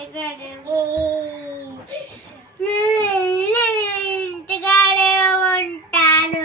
ఇంటికాడే ఉంటాను.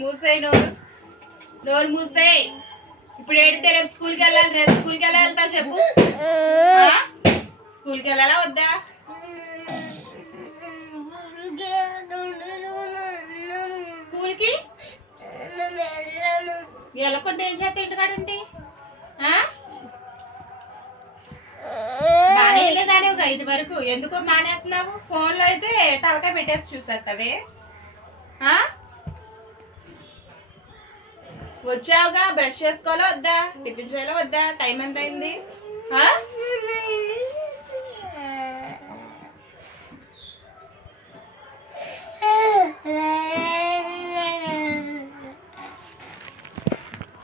మూసేయి నోరు మూసేయి. ఇప్పుడు ఏడితే రేపు స్కూల్కి వెళ్ళాలి. రేపు స్కూల్కి ఎలా వెళ్తా చెప్పు? స్కూల్కి వెళ్ళాలా వద్దా? స్కూల్కి వెళ్ళకుండా ఏం చేస్తా ఇంటికాడ ఉండి? బానే వెళ్ళేదానివిగా ఇది వరకు, ఎందుకో మానేస్తున్నావు? ఫోన్లో అయితే తలకాయ పెట్టేసి చూసేస్తావే. వచ్చావుగా, బ్రష్ చేసుకోవాలా వద్దా? టిఫిన్ చేయాలా వద్దా? టైం ఎంత అయింది?